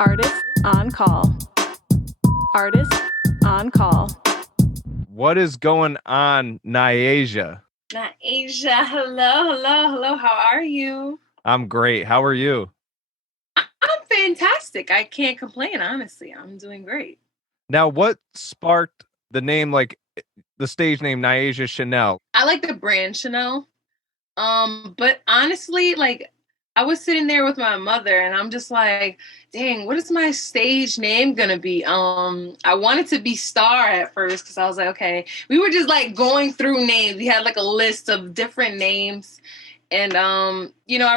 Artist on call. Artist on call. What is going on, Nyasia? Nyasia, hello. How are you? I'm great. How are you? I'm fantastic. I can't complain, honestly. I'm doing great. Now, what sparked the name, like the stage name Nyasia Chane'l? I like the brand Chane'l. But honestly, like I was sitting there with my mother and I'm just like, dang, what is my stage name gonna be? I wanted to be Star at first because I was like, okay, we were just like going through names. We had like a list of different names. And I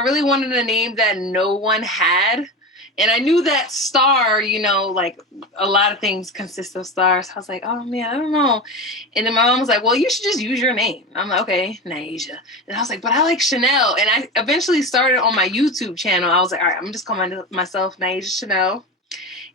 really wanted a name that no one had. And I knew that Star, like a lot of things consist of stars. I was like, oh man, I don't know. And then my mom was like, well, you should just use your name. I'm like, okay, Nyasia. And I was like, but I like Chane'l. And I eventually started on my YouTube channel. I was like, all right, I'm just calling myself Nyasia Chane'l.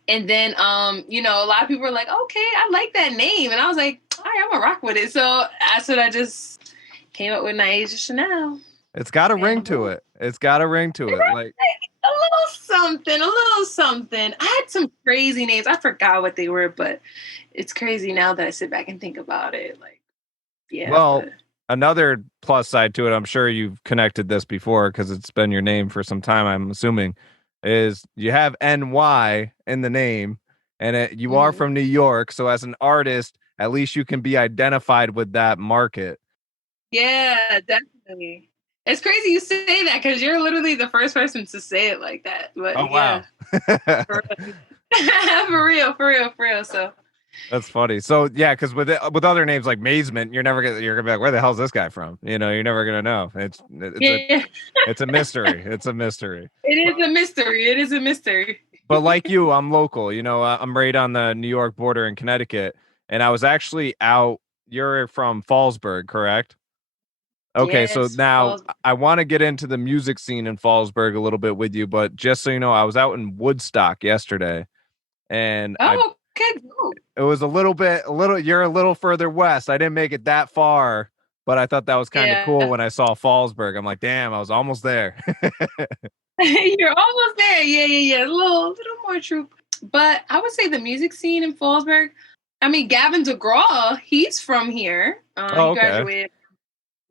And then, a lot of people were like, okay, I like that name. And I was like, all right, I'm gonna rock with it. So that's what I just came up with Nyasia Chane'l. It's got a ring to it. It's got a ring to it. Like a little something. I had some crazy names. I forgot what they were, but it's crazy now that I sit back and think about it. Like, yeah. Well, another plus side to it, I'm sure you've connected this before because it's been your name for some time, I'm assuming, is you have NY in the name and you are from New York. So as an artist, at least you can be identified with that market. Yeah, definitely. It's crazy you say that because you're literally the first person to say it like that. But oh, wow. Yeah. For real. So that's funny. So yeah, because with other names like Mazement, you're gonna be like, where the hell's this guy from? You're never gonna know. It's a mystery. It's a mystery. It is a mystery. But like you, I'm local. I'm right on the New York border in Connecticut, and I was actually out. You're from Fallsburg, correct? Okay, yes, so now I want to get into the music scene in Fallsburg a little bit with you, but just so you know, I was out in Woodstock yesterday, and okay, it was you're a little further west. I didn't make it that far, but I thought that was kind of cool when I saw Fallsburg. I'm like, damn, I was almost there. You're almost there. Yeah. A little more true. But I would say the music scene in Fallsburg, I mean, Gavin DeGraw, he's from here. He graduated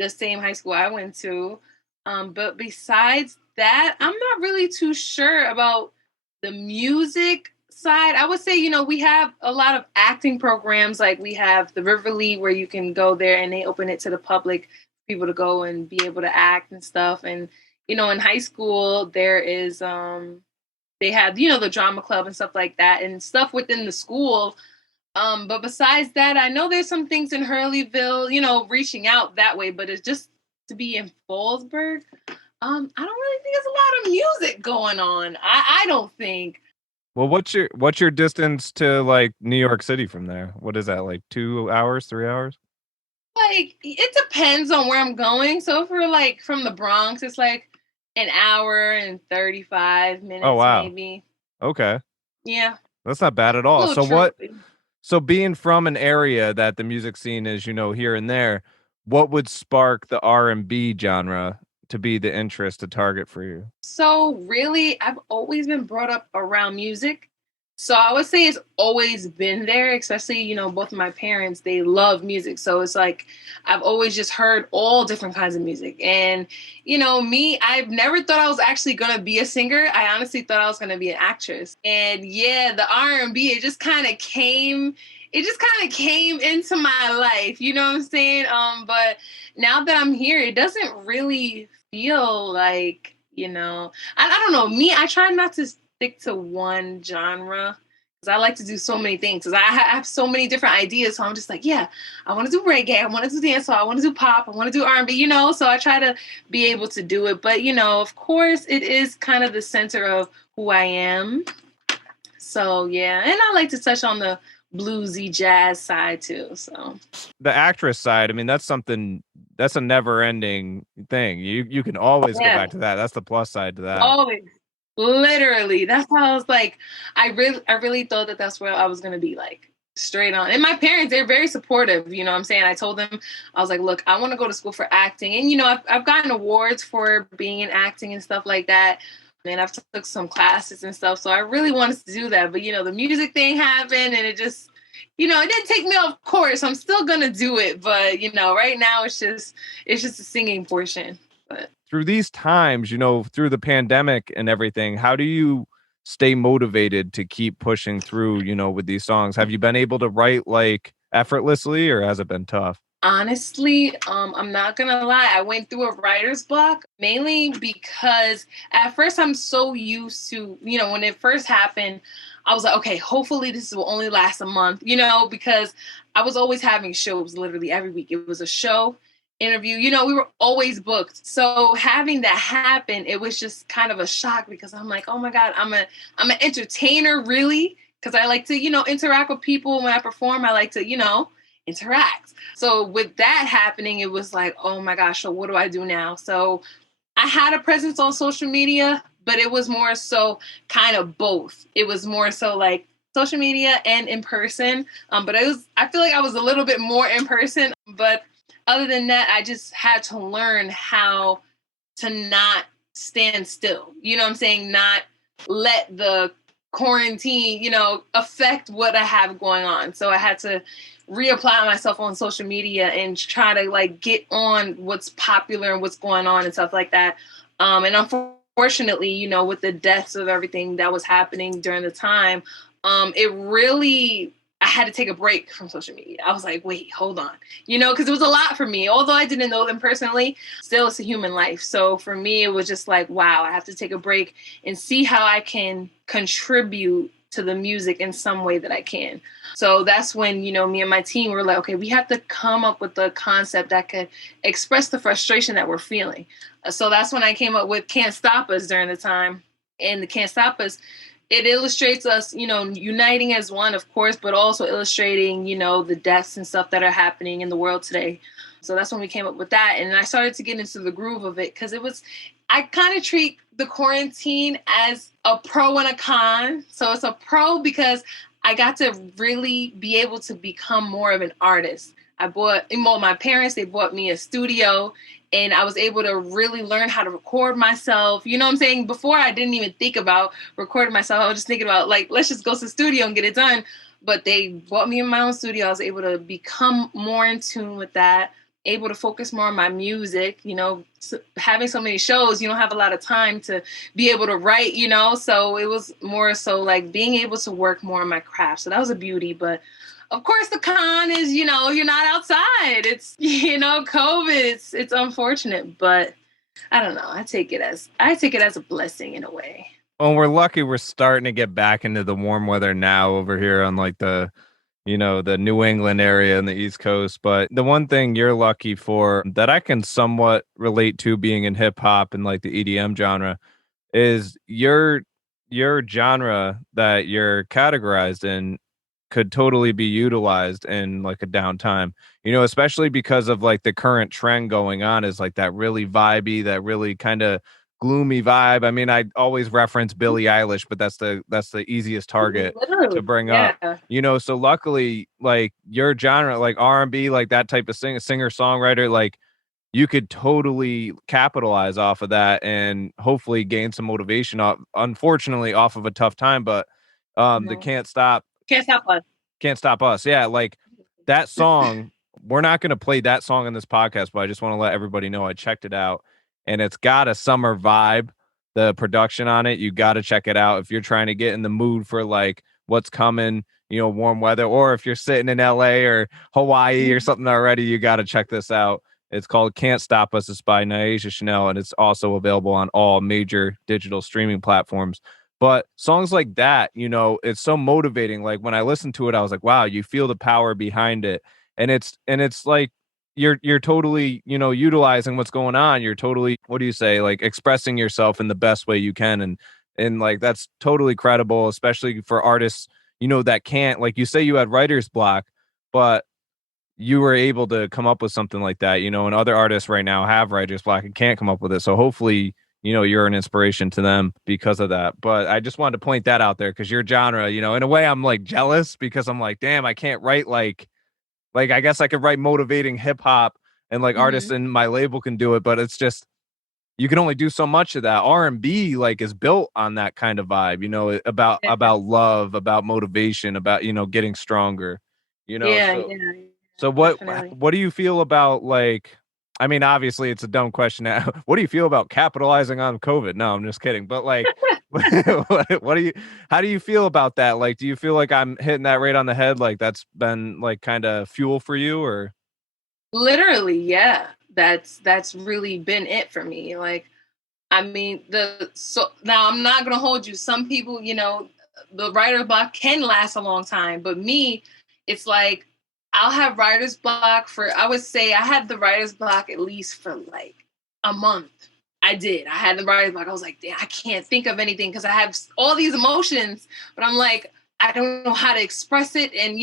the same high school I went to. But besides that, I'm not really too sure about the music side. I would say, we have a lot of acting programs. Like we have the Riverly where you can go there and they open it to the public, people to go and be able to act and stuff. And, in high school, there is, they have, the drama club and stuff like that and stuff within the school. But besides that, I know there's some things in Hurleyville, reaching out that way, but it's just to be in Fallsburg. I don't really think there's a lot of music going on. I don't think. Well, what's your distance to like New York City from there? What is that, like 2 hours, 3 hours? Like, it depends on where I'm going. So if we're like from the Bronx, it's like an hour and 35 minutes, oh, wow. maybe. Okay. Yeah. That's not bad at all. So being from an area that the music scene is, here and there, what would spark the R&B genre to be the interest to target for you? So really, I've always been brought up around music. So I would say it's always been there, especially, both of my parents, they love music. So it's like, I've always just heard all different kinds of music. And, me, I've never thought I was actually going to be a singer. I honestly thought I was going to be an actress. And yeah, the R&B, it just kind of came into my life. You know what I'm saying? But now that I'm here, it doesn't really feel like, I don't know. Me, I try not to stick to one genre because I like to do so many things because I have so many different ideas. So I'm just like, yeah, I want to do reggae. I want to do dancehall. I want to do pop. I want to do R&B, So I try to be able to do it. But, of course, it is kind of the center of who I am. So, yeah. And I like to touch on the bluesy jazz side too. So the actress side, I mean, that's a never ending thing. You can always go back to that. That's the plus side to that. Always. Literally. That's how I was like, I really thought that that's where I was going to be, like, straight on. And my parents, they're very supportive. You know what I'm saying? I told them, I was like, look, I want to go to school for acting. And, I've gotten awards for being in acting and stuff like that. and I've took some classes and stuff. So I really wanted to do that. But, the music thing happened and it just, it didn't take me off course. I'm still going to do it. But, right now it's just a singing portion. But through these times, through the pandemic and everything, how do you stay motivated to keep pushing through, with these songs? Have you been able to write like effortlessly or has it been tough? honestly, I'm not gonna lie. I went through a writer's block mainly because at first I'm so used to, when it first happened, I was like, okay, hopefully this will only last a month, because I was always having shows literally every week. It was a show, interview, we were always booked. So having that happen, it was just kind of a shock because I'm like, oh my God, I'm an entertainer, really. Because I like to, interact with people when I perform. I like to, interact. So with that happening, it was like, oh my gosh, so what do I do now? So I had a presence on social media, but it was more so kind of both. It was more so like social media and in person. But I feel like I was a little bit more in person. But other than that, I just had to learn how to not stand still. You know what I'm saying? Not let the quarantine, affect what I have going on. So I had to reapply myself on social media and try to like get on what's popular and what's going on and stuff like that. And unfortunately, with the deaths of everything that was happening during the time, it really I had to take a break from social media. I was like, wait, hold on, because it was a lot for me. Although I didn't know them personally, still it's a human life. So for me, it was just like, wow, I have to take a break and see how I can contribute to the music in some way that I can. So that's when, me and my team were like, okay, we have to come up with a concept that could express the frustration that we're feeling. So that's when I came up with Can't Stop Us during the time. And the Can't Stop Us, it illustrates us, uniting as one, of course, but also illustrating, the deaths and stuff that are happening in the world today. So that's when we came up with that. And I started to get into the groove of it because I kind of treat the quarantine as a pro and a con. So it's a pro because I got to really be able to become more of an artist. My parents, they bought me a studio and I was able to really learn how to record myself. You know what I'm saying? Before I didn't even think about recording myself. I was just thinking about like, let's just go to the studio and get it done. But they bought me in my own studio. I was able to become more in tune with that, able to focus more on my music. Having so many shows, you don't have a lot of time to be able to write, so it was more so like being able to work more on my craft. So that was a beauty. But of course the con is, you're not outside. It's, COVID. It's unfortunate, but I don't know. I take it as a blessing in a way. Well, we're lucky we're starting to get back into the warm weather now over here on like the New England area and the East Coast. But the one thing you're lucky for that I can somewhat relate to being in hip hop and like the EDM genre is your genre that you're categorized in could totally be utilized in like a downtime, especially because of like the current trend going on is like that really vibey, that really kind of gloomy vibe. I mean, I always reference Billie Eilish, but that's the easiest target to Literally, bring yeah. up, so luckily like your genre, like R&B, like that type of singer songwriter, like you could totally capitalize off of that and hopefully gain some motivation off, unfortunately off of a tough time. But the Mhm. Can't stop us. can't stop us. Yeah, like that song, we're not going to play that song in this podcast, but I just want to let everybody know I checked it out and it's got a summer vibe. The production on it, you got to check it out if you're trying to get in the mood for like what's coming, warm weather, or if you're sitting in LA or Hawaii or something already, you got to check this out. It's called Can't Stop Us. It's by Nyasia Chane'l, and it's also available on all major digital streaming platforms. But songs like that, it's so motivating. Like when I listened to it, I was like, wow, you feel the power behind it. And it's like you're totally, utilizing what's going on. You're totally, what do you say, like expressing yourself in the best way you can. And like that's totally credible, especially for artists, that can't, like you say you had writer's block, but you were able to come up with something like that, and other artists right now have writer's block and can't come up with it. So hopefully, you're an inspiration to them because of that. But I just wanted to point that out there because your genre, in a way, I'm like jealous because I'm like, damn, I can't write like I guess I could write motivating hip hop and like artists Mhm. in my label can do it, but it's just you can only do so much of that. R&B like is built on that kind of vibe, Yeah, about love, about motivation, about, getting stronger, yeah, so yeah, so definitely. what do you feel about, like, I mean, obviously it's a dumb question now. What do you feel about capitalizing on COVID? No, I'm just kidding. But like, what do you how do you feel about that? Like, do you feel like I'm hitting that right on the head? Like that's been like kind of fuel for you, or Literally, yeah. That's really been it for me. Like, I mean, the so now I'm not gonna hold you. Some people, the writer's block can last a long time, but me, it's like I'll have writer's block for, I would say I had the writer's block at least for like a month. I did. I had the writer's block. I was like, damn, I can't think of anything because I have all these emotions, but I'm like, I don't know how to express it. And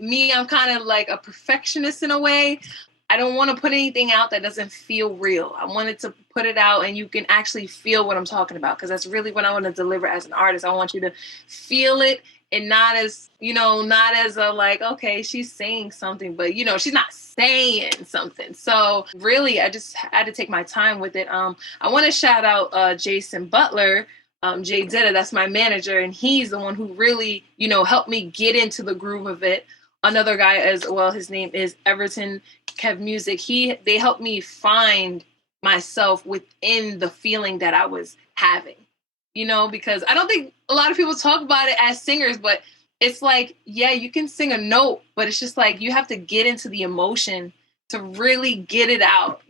me, I'm kind of like a perfectionist in a way. I don't want to put anything out that doesn't feel real. I wanted to put it out and you can actually feel what I'm talking about, because that's really what I want to deliver as an artist. I want you to feel it, and not as, not as a like, okay, she's saying something, but she's not saying something. So really, I just had to take my time with it. I want to shout out Jason Butler, Jay Ditta, that's my manager, and he's the one who really, helped me get into the groove of it. Another guy as well, his name is Everton Kev Music. They helped me find myself within the feeling that I was having, because I don't think a lot of people talk about it as singers, but it's like, yeah, you can sing a note, but it's just like you have to get into the emotion to really get it out,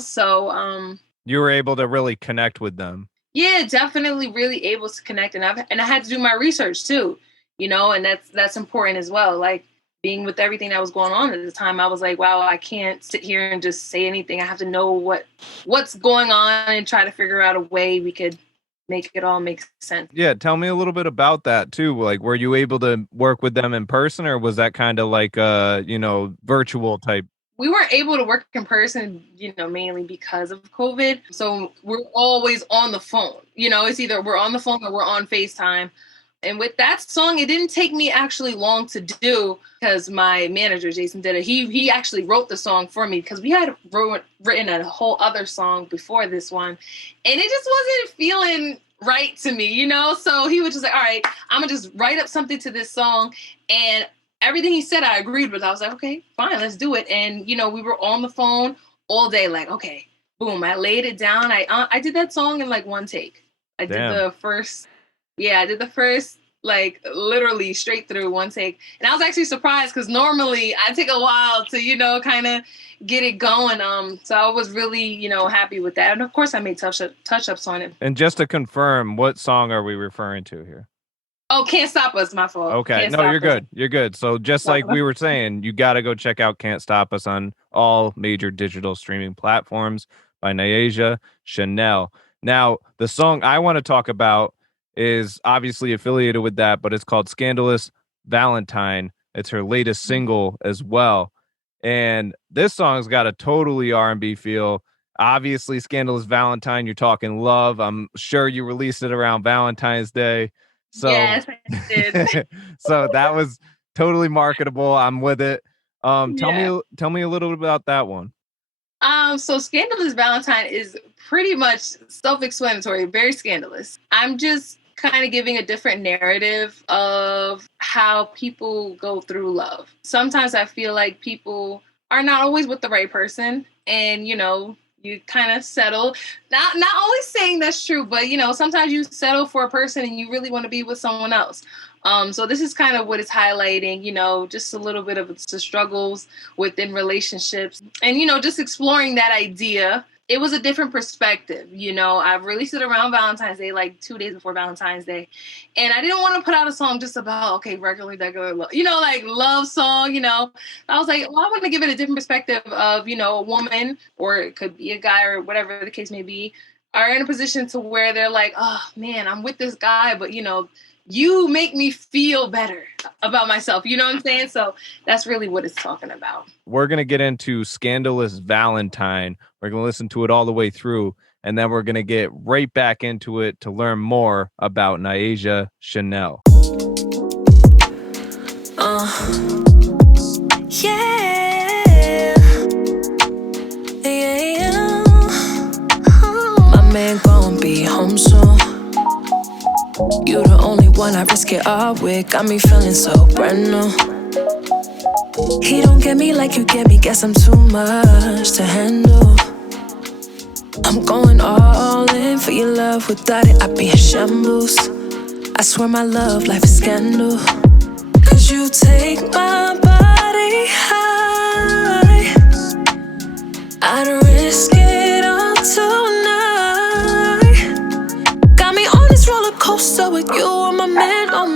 So you were able to really connect with them? yeah, definitely really able to connect. And I had to do my research too, and that's important as well. Like, being with everything that was going on at the time, I was like, wow, I can't sit here and just say anything. I have to know what's going on and try to figure out a way we could make it all make sense. Yeah, tell me a little bit about that too. Like, were you able to work with them in person, or was that kind of like virtual type? We weren't able to work in person, mainly because of COVID. So we're always on the phone. It's either we're on the phone or we're on FaceTime. And with that song, it didn't take me actually long to do, because my manager, Jason Ditta, he actually wrote the song for me, because we had written a whole other song before this one. And it just wasn't feeling right to me, So he was just like, all right, I'm going to just write up something to this song. And everything he said, I agreed with. I was like, okay, fine, let's do it. And, we were on the phone all day, like, okay, boom, I laid it down. I did that song in like one take. I did Damn. the first, yeah, I did the first, like literally straight through one take. And I was actually surprised, because normally I take a while to, kind of get it going. So I was really, happy with that. And of course I made touch-ups on it. And just to confirm, what song are we referring to here? Oh, Can't Stop Us, my fault. Okay. Can't No, you're Stop Us. good. You're good. So just like we were saying, you got to go check out Can't Stop Us on all major digital streaming platforms by Nyasia, Chane'l. Now, the song I want to talk about is obviously affiliated with that, but it's called Scandalous Valentine. It's her latest single as well. And this song's got a totally R&B feel. Obviously, Scandalous Valentine, you're talking love. I'm sure you released it around Valentine's Day. So, Yes, I did. so that was totally marketable. I'm with it. Yeah. Tell me a little bit about that one. So Scandalous Valentine is pretty much self-explanatory, very scandalous. I'm just kind of giving a different narrative of how people go through love. Sometimes I feel like people are not always with the right person, and you kind of settle. Not always saying that's true, but sometimes you settle for a person and you really want to be with someone else. So this is kind of what it's highlighting, just a little bit of the struggles within relationships, and, just exploring that idea. It was a different perspective. I released it around Valentine's Day, like 2 days before Valentine's Day. And I didn't want to put out a song just about, okay, regular love, like love song, I was like, well, I want to give it a different perspective of, a woman, or it could be a guy, or whatever the case may be, are in a position to where they're like, oh man, I'm with this guy, but you make me feel better about myself. You know what I'm saying? So that's really what it's talking about. We're going to get into Scandalous Valentine. We're going to listen to it all the way through, and then we're going to get right back into it to learn more about Nyasia Chane'l. Yeah. Yeah. My You the only one I risk it all with. Got me feeling so brand new. He don't get me like you get me. Guess I'm too much to handle. I'm going all in for your love. Without it, I'd be in shambles. I swear my love life is scandal. Cause you take my body high. I'd risk it all tonight. Got me on this roller coaster with you, I'm a man, oh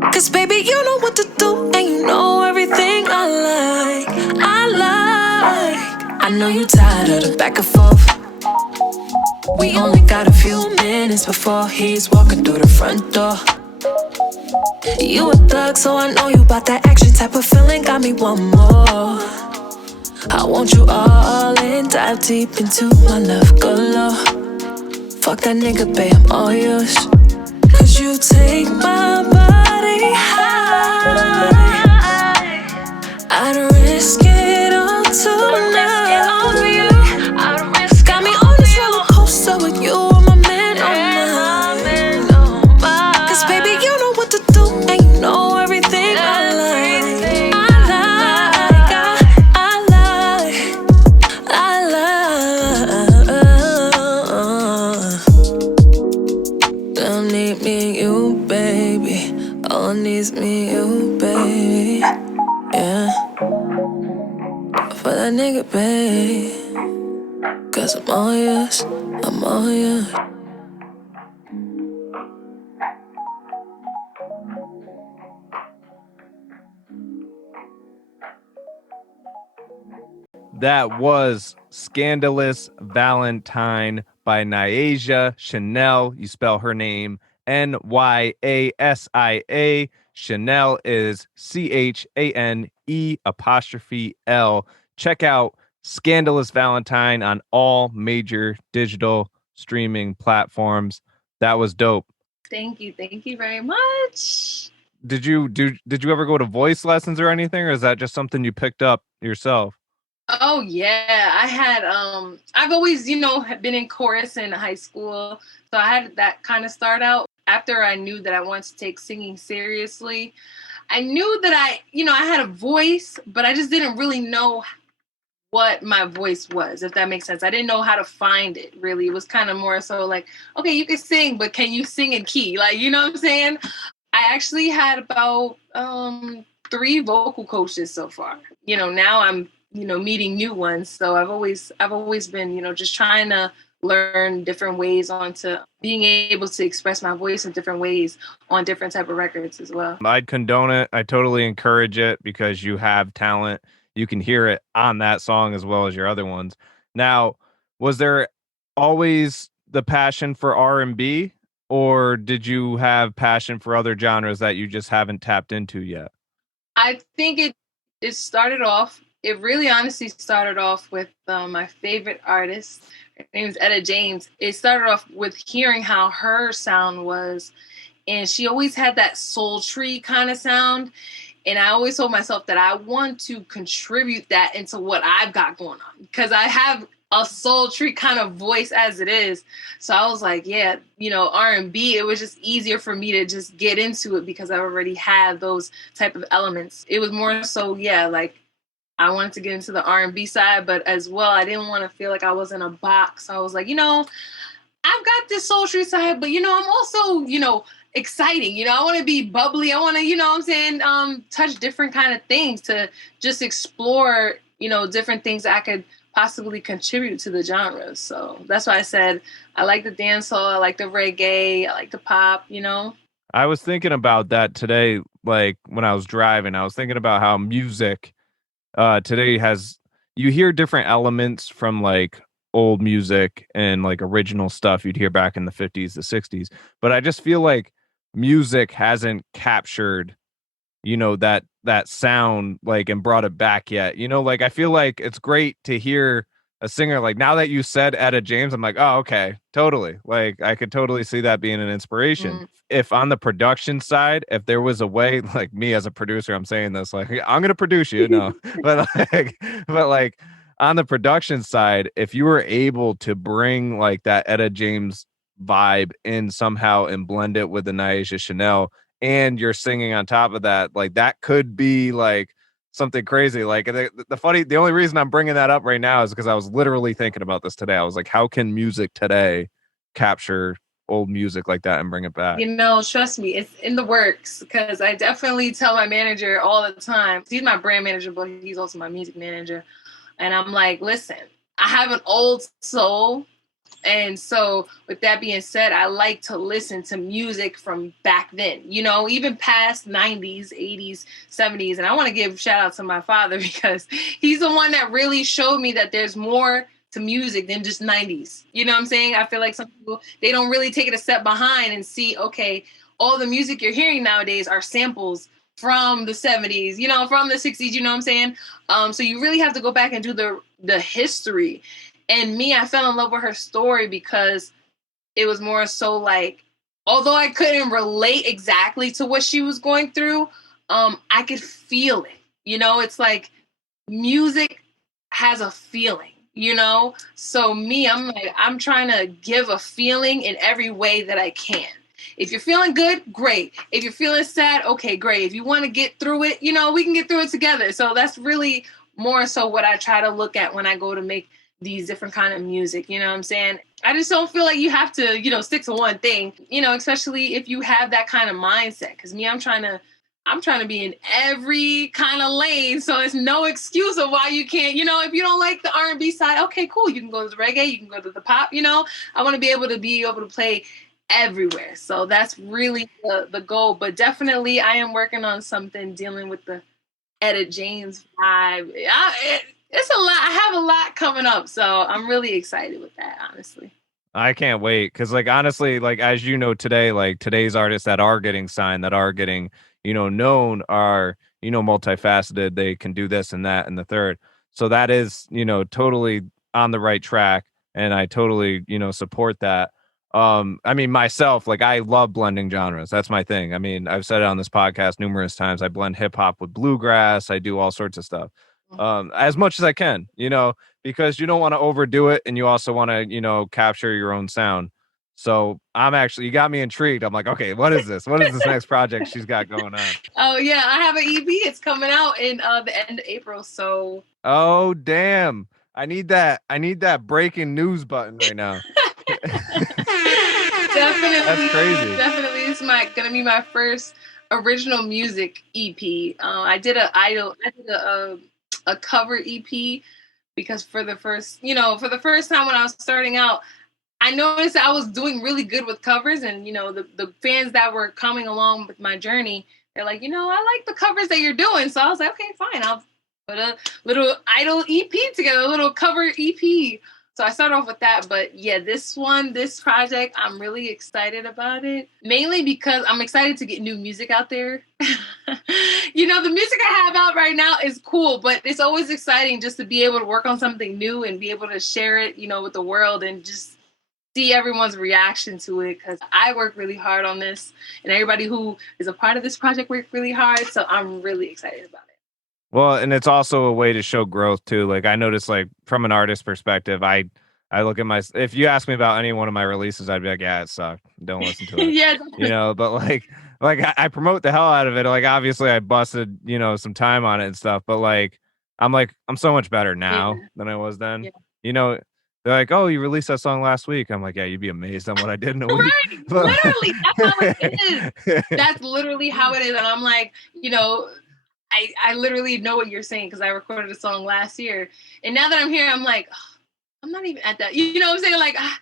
my. Cause baby, you know what to do, and you know everything I like. I know you tired of the back and forth. We only got a few minutes before he's walking through the front door. You a thug, so I know you bout that action type of feeling. Got me one more. I want you all in, dive deep into my love galore. Fuck that nigga, babe, I'm all yours. Cause you take my body high. I'd risk it all tonight. Got me on this roller coaster with you, I'm a man, oh my. Cause baby, you know what to do, and you know everything I like. Don't need me and you, baby. All needs me and you, baby. Yeah. For that nigga, babe. Cause I'm all yours, I'm all yours. That was Scandalous Valentine by Nyasia. Chane'l, you spell her name Nyasia. Chane'l is CHANE''L. Check out Scandalous Valentine on all major digital streaming platforms. That was dope. Thank you very much. Did you ever go to voice lessons or anything, or is that just something you picked up yourself? Oh yeah, I had I've always, been in chorus in high school. So I had that kind of start out after I knew that I wanted to take singing seriously. I knew that I had a voice, but I just didn't really know what my voice was, if that makes sense. I didn't know how to find it, really. It was kind of more so like, okay, you can sing, but can you sing in key? Like, you know what I'm saying? I actually had about 3 vocal coaches so far. Now I'm meeting new ones. So I've always been, just trying to learn different ways onto being able to express my voice in different ways on different type of records as well. I'd condone it. I totally encourage it because you have talent. You can hear it on that song as well as your other ones. Now, was there always the passion for R&B, or did you have passion for other genres that you just haven't tapped into yet? I think it started off. It really honestly started off with my favorite artist. Her name is Etta James. It started off with hearing how her sound was. And she always had that sultry kind of sound. And I always told myself that I want to contribute that into what I've got going on. Because I have a sultry kind of voice as it is. So I was like, yeah, R&B, it was just easier for me to just get into it because I already had those type of elements. It was more so, yeah, like I wanted to get into the R&B side, but as well, I didn't want to feel like I was in a box. So I was like, I've got this sultry side, but, I'm also, exciting. I want to be bubbly. I want to, touch different kind of things to just explore, different things that I could possibly contribute to the genre. So that's why I said I like the dancehall, I like the reggae, I like the pop, I was thinking about that today, like when I was driving. I was thinking about how music today you hear different elements from like old music and like original stuff you'd hear back in the 50s, the 60s. But I just feel like music hasn't captured that sound like and brought it back yet. Like I feel like it's great to hear a singer, like now that you said Etta James, I'm like, oh, okay, totally. Like I could totally see that being an inspiration. If on the production side, if there was a way, like me as a producer, I'm saying this, like I'm gonna produce you, no, but like on the production side, if you were able to bring like that Etta James vibe in somehow and blend it with the Nyasia Chane'l, and you're singing on top of that, like that could be like something crazy. Like the only reason I'm bringing that up right now is because I was literally thinking about this today. I was like, how can music today capture old music like that and bring it back? You know, trust me, it's in the works because I definitely tell my manager all the time. He's my brand manager, but he's also my music manager. And I'm like, listen, I have an old soul. And so with that being said, I like to listen to music from back then, you know, even past 90s, 80s, 70s. And I want to give shout out to my father because he's the one that really showed me that there's more to music than just 90s. You know what I'm saying? I feel like some people, they don't really take it a step behind and see, okay, all the music you're hearing nowadays are samples from the 70s, you know, from the 60s, you know what I'm saying? So you really have to go back and do the history. And me, I fell in love with her story because it was more so like, although I couldn't relate exactly to what she was going through, I could feel it. You know, it's like music has a feeling, you know? So me, I'm like, I'm trying to give a feeling in every way that I can. If you're feeling good, great. If you're feeling sad, okay, great. If you want to get through it, you know, we can get through it together. So that's really more so what I try to look at when I go to make these different kind of music, you know what I'm saying? I just don't feel like you have to, you know, stick to one thing, you know, especially if you have that kind of mindset. Cause me, I'm trying to be in every kind of lane. So it's no excuse of why you can't, you know, if you don't like the R&B side, okay, cool. You can go to the reggae, you can go to the pop, you know, I want to be able to play everywhere. So that's really the goal, but definitely I am working on something dealing with the Etta James vibe. It's a lot. I have a lot coming up, so I'm really excited with that, honestly. I can't wait because, like, honestly, like as you know today, like today's artists that are getting signed, that are getting, you know, known are, you know, multifaceted. They can do this and that and the third. So that is, you know, totally on the right track, and I totally, you know, support that. I mean, myself, like I love blending genres. That's my thing. I mean, I've said it on this podcast numerous times. I blend hip hop with bluegrass. I do all sorts of stuff, as much as I can, you know, because you don't want to overdo it and you also want to, you know, capture your own sound. So I'm actually, you got me intrigued. I'm like, okay, what is this? What is this next project she's got going on? Oh yeah, I have an EP. It's coming out in the end of April. So oh damn, I need that. I need that breaking news button right now. Definitely, that's crazy. Definitely, this is gonna be my first original music EP. I did a cover EP because for the first time when I was starting out, I noticed I was doing really good with covers, and you know the fans that were coming along with my journey, they're like, you know, I like the covers that you're doing. So I was like, okay, fine, I'll put a little idol EP together, a little cover EP. So I started off with that, but yeah, this project, I'm really excited about it. Mainly because I'm excited to get new music out there. You know, the music I have out right now is cool, but it's always exciting just to be able to work on something new and be able to share it, you know, with the world and just see everyone's reaction to it. Because I work really hard on this, and everybody who is a part of this project worked really hard. So I'm really excited about it. Well, and it's also a way to show growth too. Like I noticed, like from an artist perspective, I look at if you ask me about any one of my releases, I'd be like, yeah, it sucked. Don't listen to it. Yeah. You know, but like I promote the hell out of it. Like obviously I busted, you know, some time on it and stuff, but like I'm so much better now than I was then. Yeah. You know, they're like, oh, you released that song last week. I'm like, yeah, you'd be amazed on what I did in a week. Right. Literally, that's how it is. That's literally how it is. And I'm like, you know, I literally know what you're saying because I recorded a song last year. And now that I'm here, I'm like, oh, I'm not even at that. You know what I'm saying? Like, I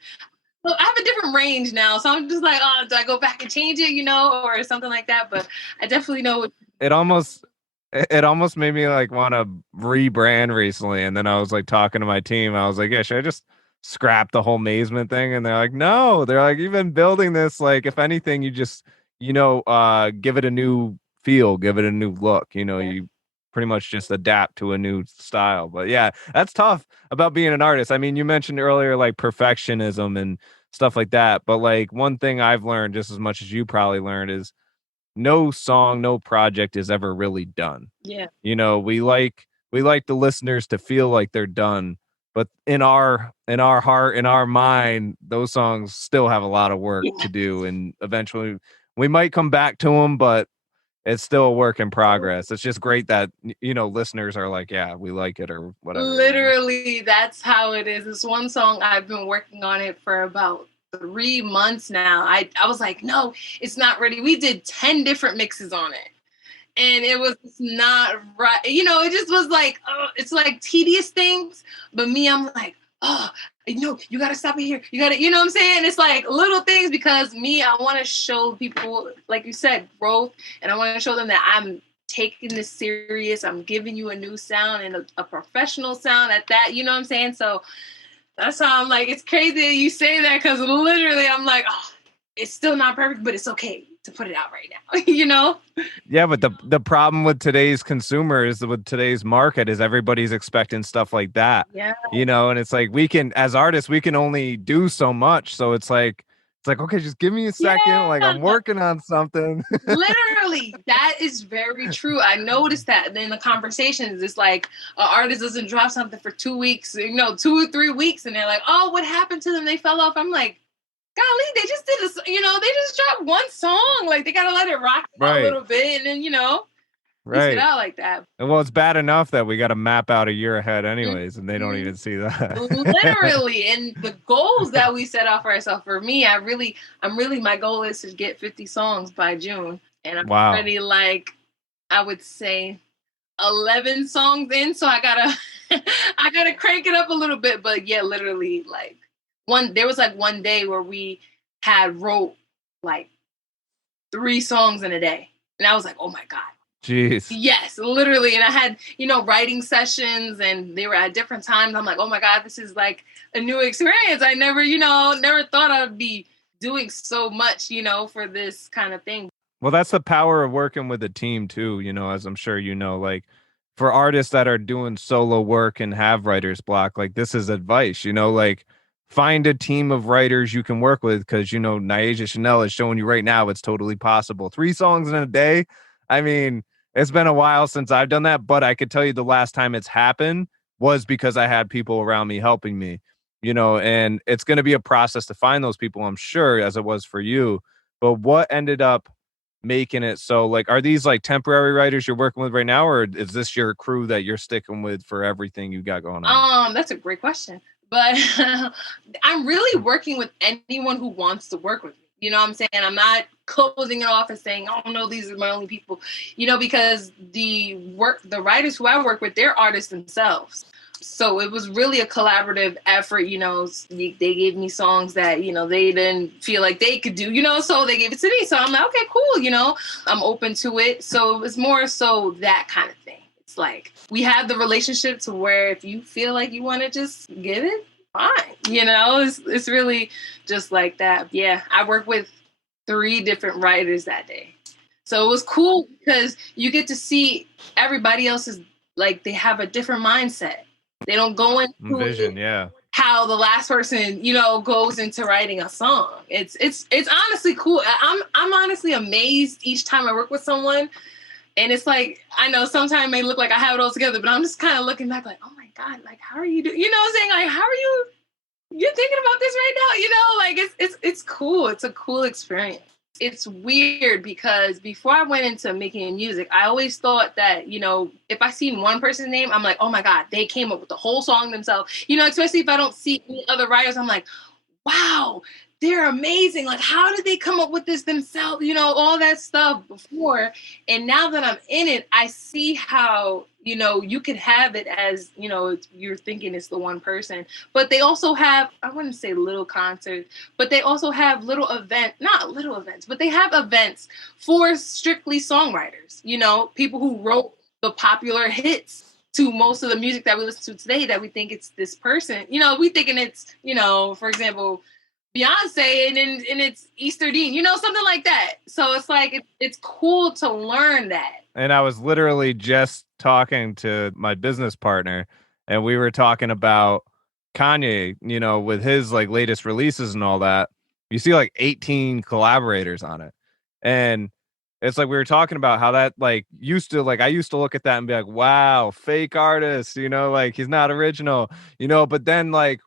have a different range now. So I'm just like, oh, do I go back and change it, you know, or something like that? But I definitely know what. It almost made me like want to rebrand recently. And then I was like talking to my team. I was like, yeah, should I just scrap the whole Mazement thing? And they're like, no. They're like, you've been building this. Like, if anything, you just, you know, give it a new feel, give it a new look. You know, you pretty much just adapt to a new style. But yeah, that's tough about being an artist. I mean, you mentioned earlier like perfectionism and stuff like that. But like one thing I've learned just as much as you probably learned is no song, no project is ever really done. Yeah. You know, we like the listeners to feel like they're done, but in our heart, in our mind, those songs still have a lot of work to do, and eventually we might come back to them, but it's still a work in progress. It's just great that listeners are like, yeah, we like it or whatever. Literally, that's how it is. This one song, I've been working on it for about 3 months now. I was like, no, it's not ready. We did 10 different mixes on it. And it was not right. It just was like, it's like tedious things. But me, I'm like, you got to stop it here. You got to, you know what I'm saying? It's like little things because me, I want to show people, like you said, growth. And I want to show them that I'm taking this serious. I'm giving you a new sound and a professional sound at that. You know what I'm saying? So that's how I'm like, it's crazy that you say that because literally I'm like, it's still not perfect, but it's okay to put it out right now, Yeah, but the problem with today's consumers, with today's market, is everybody's expecting stuff like that. Yeah. And it's like as artists, we can only do so much. So it's like, okay, just give me a second. Yeah. Like I'm working on something. Literally, that is very true. I noticed that in the conversations, it's like an artist doesn't drop something for 2 weeks, 2 or 3 weeks, and they're like, oh, what happened to them? They fell off. I'm like, golly, they just did this, they just dropped one song. Like they gotta let it rock a little bit, and then piece it out like that. And well, it's bad enough that we got to map out a year ahead, anyways, and they don't even see that. Literally, and the goals that we set out for ourselves. For me, I'm really, my goal is to get 50 songs by June, and I'm already like, I would say, 11 songs in. So I gotta crank it up a little bit. But yeah, literally, like. There was like one day where we wrote like 3 songs in a day. And I was like, oh my God. Jeez. Yes, literally. And I had, writing sessions and they were at different times. I'm like, oh my God, this is like a new experience. I never, never thought I'd be doing so much, for this kind of thing. Well, that's the power of working with a team too, as I'm sure like for artists that are doing solo work and have writer's block, like this is advice, like find a team of writers you can work with because, Nyasia Chane'l is showing you right now it's totally possible. 3 songs in a day. I mean, it's been a while since I've done that, but I could tell you the last time it's happened was because I had people around me helping me, and it's going to be a process to find those people, I'm sure, as it was for you. But what ended up making it so, like, are these like temporary writers you're working with right now, or is this your crew that you're sticking with for everything you got going on? That's a great question. But I'm really working with anyone who wants to work with me. You know what I'm saying? I'm not closing it off and saying, oh, no, these are my only people, because the writers who I work with, they're artists themselves. So it was really a collaborative effort. They gave me songs that, they didn't feel like they could do, so they gave it to me. So I'm like, okay, cool. I'm open to it. So it was more so that kind of thing. Like we have the relationship to where if you feel like you want to just give it, fine. It's really just like that. Yeah, I worked with 3 different writers that day. So it was cool because you get to see everybody else's, like they have a different mindset. They don't go into vision, yeah. How the last person, goes into writing a song. It's honestly cool. I'm honestly amazed each time I work with someone. And it's like, I know sometimes it may look like I have it all together, but I'm just kind of looking back like, oh my God, like, how are you doing? You know what I'm saying? Like, how are you're thinking about this right now? Like, it's cool. It's a cool experience. It's weird because before I went into making music, I always thought that, if I seen one person's name, I'm like, oh my God, they came up with the whole song themselves. Especially if I don't see any other writers, I'm like, wow, they're amazing. Like, how did they come up with this themselves? All that stuff before. And now that I'm in it, I see how, you could have it as, you're thinking it's the one person. But they also have, I wouldn't say little concerts, but they also have not little events, but they have events for strictly songwriters, people who wrote the popular hits to most of the music that we listen to today that we think it's this person. We thinking it's, for example, Beyonce and it's Easter Dean, something like that. So it's like, it's cool to learn that. And I was literally just talking to my business partner and we were talking about Kanye, with his like latest releases and all that. You see like 18 collaborators on it. And it's like we were talking about how that like used to like I used to look at that and be like, wow, fake artist, like he's not original, but then I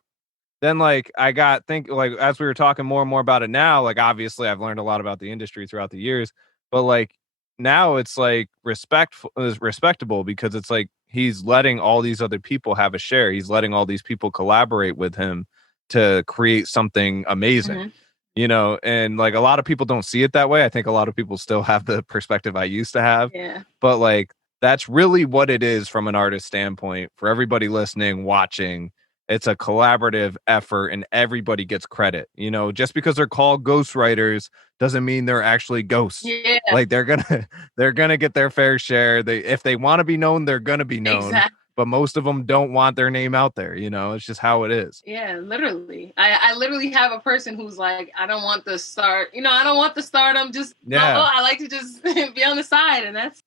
got like as we were talking more and more about it now, like obviously I've learned a lot about the industry throughout the years, but like now it's like respectable because it's like he's letting all these other people have a share. He's letting all these people collaborate with him to create something amazing. Mm-hmm. And like a lot of people don't see it that way. I think a lot of people still have the perspective I used to have. Yeah. But like that's really what it is from an artist standpoint for everybody listening, watching. It's a collaborative effort and everybody gets credit. Just because they're called ghostwriters doesn't mean they're actually ghosts. Yeah. Like they're gonna get their fair share. If they want to be known, they're gonna be known. Exactly. But most of them don't want their name out there. It's just how it is. Yeah, literally. I literally have a person who's like, I don't want the start. I don't want the stardom. Just I like to just be on the side, and that's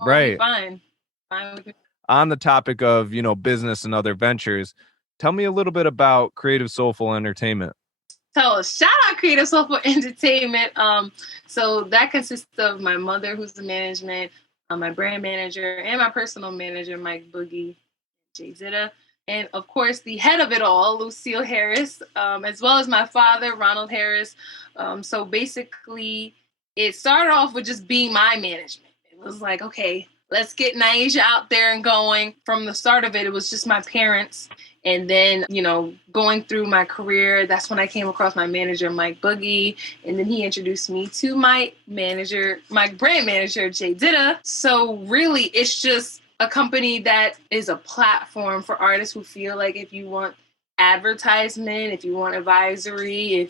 right. Fine with me. On the topic of business and other ventures, tell me a little bit about Creative Soulful Entertainment. So shout out Creative Soulful Entertainment. So that consists of my mother, who's the management, my brand manager, and my personal manager, Mike Boogie, Jay Zitta. And of course, the head of it all, Lucille Harris, as well as my father, Ronald Harris. So basically, it started off with just being my management. It was like, okay, let's get Nyasia out there and going. From the start of it, it was just my parents. And then, going through my career, that's when I came across my manager, Mike Boogie. And then he introduced me to my brand manager, Jay Zitta. So really, it's just a company that is a platform for artists who feel like if you want advertisement, if you want advisory,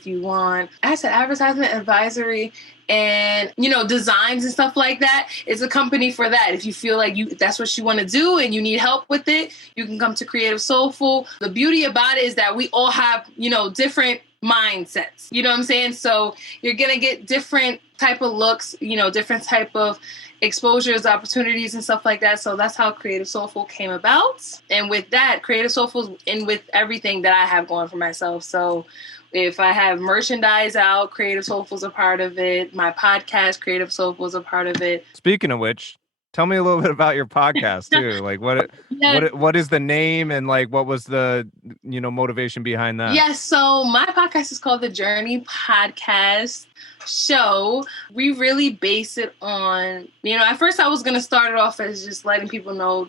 advertisement, advisory, and designs and stuff like that, it's a company for that. If you feel like that's what you want to do and you need help with it, you can come to Creative Soulful. The beauty about it is that we all have different mindsets, you know what I'm saying? So you're gonna get different type of looks, different type of exposures, opportunities, and stuff like that. So that's how Creative Soulful came about. And with that, Creative Soulful's in with everything that I have going for myself. So if I have merchandise out, Creative Soulful's a part of it. My podcast, Creative Soulful's a part of it. Speaking of which, tell me a little bit about your podcast too. Like what is the name and like what was the motivation behind that? Yes, so my podcast is called The Journey Podcast Show. We really base it on, at first I was going to start it off as just letting people know,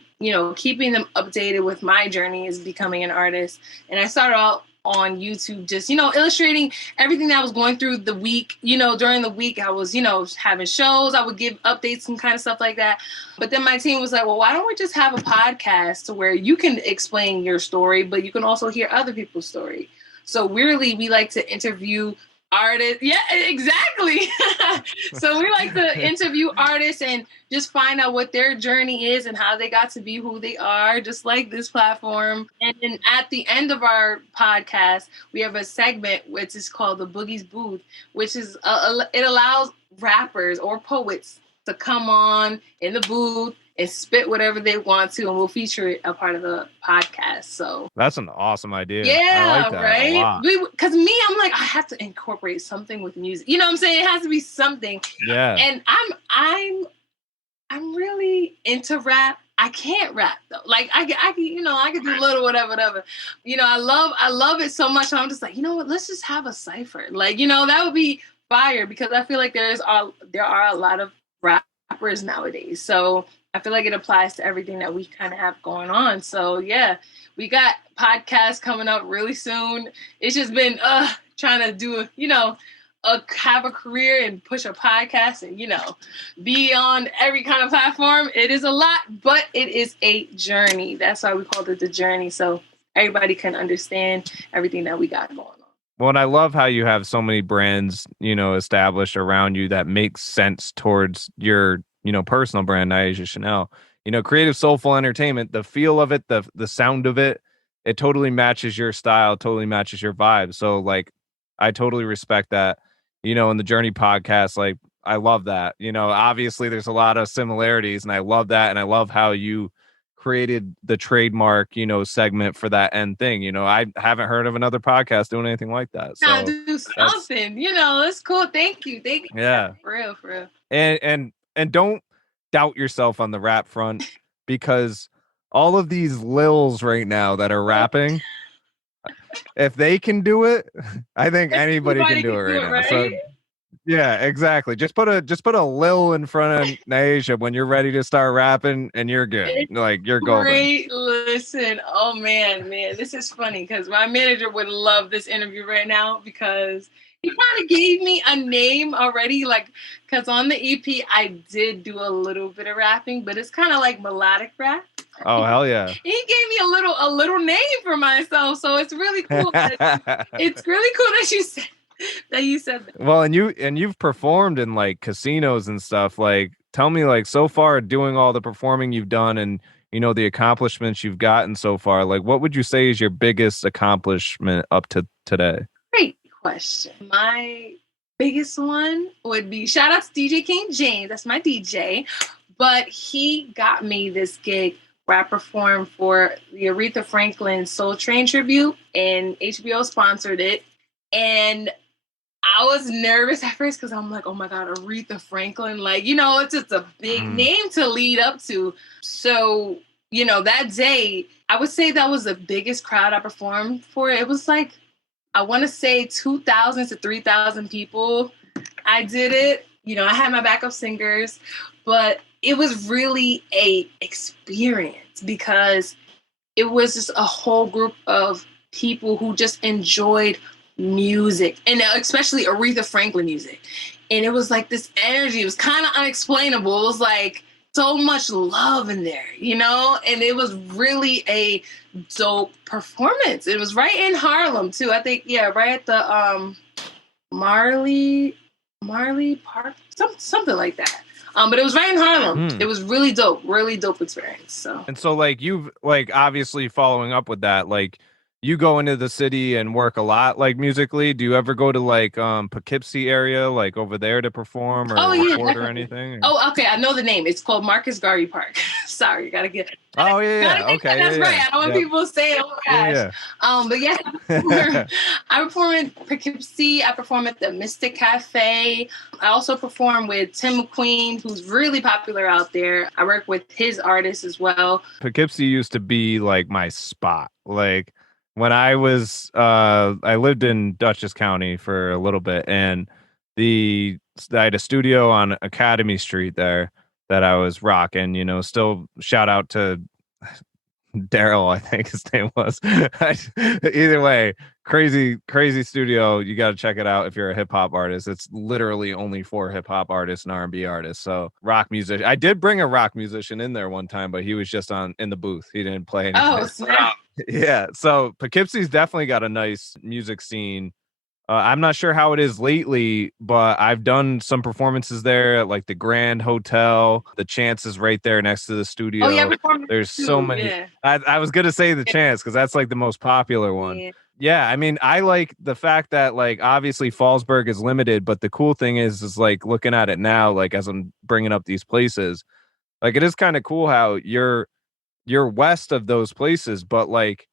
keeping them updated with my journey as becoming an artist. And I started out on YouTube, just, illustrating everything that I was going through the week. During the week, I was, having shows. I would give updates and kind of stuff like that. But then my team was like, well, why don't we just have a podcast to where you can explain your story, but you can also hear other people's story. So weirdly, we like to interview artists. Yeah, exactly. So we like to interview artists and just find out what their journey is and how they got to be who they are, just like this platform. And then at the end of our podcast, we have a segment which is called the Boogie's Booth, which is it allows rappers or poets to come on in the booth and spit whatever they want to, and we'll feature it a part of the podcast. So that's an awesome idea. Yeah, I like that right? Because I'm like, I have to incorporate something with music. You know what I'm saying? It has to be something. Yeah. And I'm really into rap. I can't rap though. Like I can do a little whatever. I love it so much. I'm just like, what? Let's just have a cipher. Like, that would be fire, because I feel like there are a lot of rappers nowadays. So I feel like it applies to everything that we kind of have going on. So yeah, we got podcasts coming up really soon. It's just been trying to do have a career and push a podcast and be on every kind of platform. It is a lot, but it is a journey. That's why we called it The Journey, so everybody can understand everything that we got going on. Well, and I love how you have so many brands, established around you that makes sense towards your, personal brand, Nyasia Chane'l. Creative Soulful Entertainment, the feel of it, the sound of it, it totally matches your style, totally matches your vibe. So, like, I totally respect that. In the Journey podcast, like, I love that. Obviously there's a lot of similarities, and I love that. And I love how you created the trademark, segment for that end thing. I haven't heard of another podcast doing anything like that. So do something, it's cool. Thank you. Yeah. For real. And don't doubt yourself on the rap front, because all of these lils right now that are rapping, if they can do it, I think anybody can do it right now. Right? So yeah, exactly. Just put a lil in front of Nyasia when you're ready to start rapping, and you're good. Like, you're golden. Great. Listen, oh man, this is funny because my manager would love this interview right now, because he kind of gave me a name already, like, because on the EP I did do a little bit of rapping, but it's kind of like melodic rap. Oh, hell yeah. He gave me a little name for myself, so it's really cool. It's really cool that you said that. Well, and you've performed in like casinos and stuff. Like, tell me, like, so far doing all the performing you've done and the accomplishments you've gotten so far, like, what would you say is your biggest accomplishment up to today? Great question. My biggest one would be, shout out to DJ King James, that's my DJ, but he got me this gig where I performed for the Aretha Franklin Soul Train tribute, and HBO sponsored it. And I was nervous at first because I'm like, oh my God, Aretha Franklin. Like, it's just a big name to lead up to. So, that day, I would say that was the biggest crowd I performed for. It was like, I want to say 2,000 to 3,000 people. I did it. I had my backup singers, but it was really a experience because it was just a whole group of people who just enjoyed music, and especially Aretha Franklin music. And it was like this energy. It was kind of unexplainable. It was like so much love in there, and it was really a dope performance. It was right in Harlem too. I think, right at the Marley Park, something like that. But it was right in Harlem. It was really dope experience. So like, you've, like, obviously following up with that, like, you go into the city and work a lot, like, musically. Do you ever go to like Poughkeepsie area, like over there, to perform or record or anything? Oh, okay, I know the name. It's called Marcus Garvey Park. Sorry, gotta get. Oh yeah, okay, that's right. I don't want people saying, "Oh my gosh." But yeah, I perform in Poughkeepsie. I perform at the Mystic Cafe. I also perform with Tim McQueen, who's really popular out there. I work with his artists as well. Poughkeepsie used to be like my spot. Like, when I lived in Dutchess County for a little bit, and I had a studio on Academy Street there that I was rocking, still shout out to Daryl, I think his name was. Either way, crazy studio. You got to check it out if you're a hip hop artist. It's literally only for hip hop artists and R&B artists. So rock music. I did bring a rock musician in there one time, but he was just in the booth. He didn't play anything. Oh, snap. Yeah. So Poughkeepsie's definitely got a nice music scene. I'm not sure how it is lately, but I've done some performances there at like the Grand Hotel. The Chance is right there next to the studio. Oh, yeah, there's so many. Yeah. I was gonna say the Chance because that's like the most popular one. Yeah, I mean, I like the fact that, like, obviously Fallsburg is limited, but the cool thing is like looking at it now, like, as I'm bringing up these places, like, it is kind of cool how you're west of those places, but like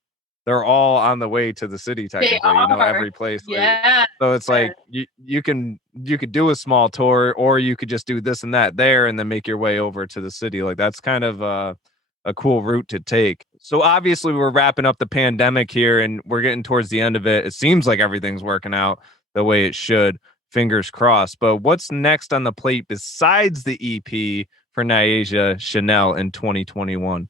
they're all on the way to the city technically, every place. Yeah. Like, so it's like you could do a small tour, or you could just do this and that there and then make your way over to the city. Like, that's kind of a cool route to take. So obviously we're wrapping up the pandemic here and we're getting towards the end of it. It seems like everything's working out the way it should. Fingers crossed. But what's next on the plate besides the EP for Nyasia Chane'l in 2021?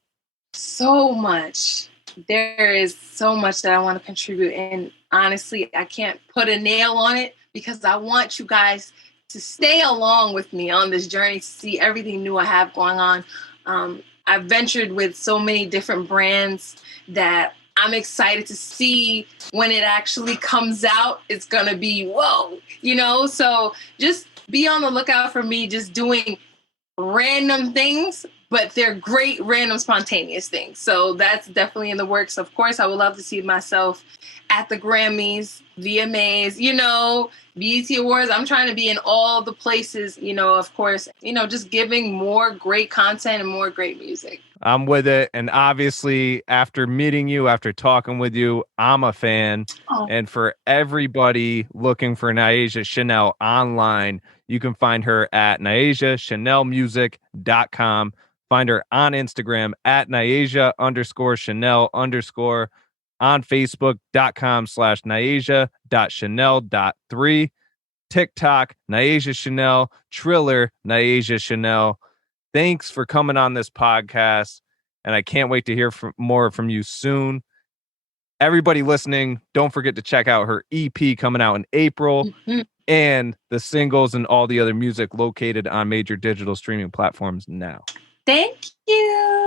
So much. There is so much that I want to contribute. And honestly, I can't put a nail on it because I want you guys to stay along with me on this journey to see everything new I have going on. I've ventured with so many different brands that I'm excited to see when it actually comes out. It's going to be, whoa, so just be on the lookout for me just doing random things, but they're great, random, spontaneous things. So that's definitely in the works. Of course, I would love to see myself at the Grammys, VMAs, BET Awards. I'm trying to be in all the places, of course, just giving more great content and more great music. I'm with it. And obviously, after meeting you, after talking with you, I'm a fan. Oh. And for everybody looking for Nyasia Chane'l online, you can find her at NyasiaChane'lmusic.com. Find her on Instagram at Nyasia_Chane'l_ on Facebook.com/Nyasia.Chane'l.3. TikTok, Nyasia Chane'l, Triller, Nyasia Chane'l. Thanks for coming on this podcast, and I can't wait to hear more from you soon. Everybody listening, don't forget to check out her EP coming out in April and the singles and all the other music located on major digital streaming platforms now. Thank you.